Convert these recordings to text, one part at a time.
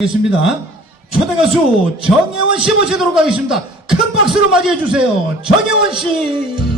하겠습니다. 초대 가수 정혜원 씨 모시도록 하겠습니다. 큰 박수로 맞이해 주세요. 정혜원 씨.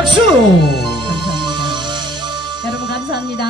박수! 감사합니다. 여러분 감사합니다.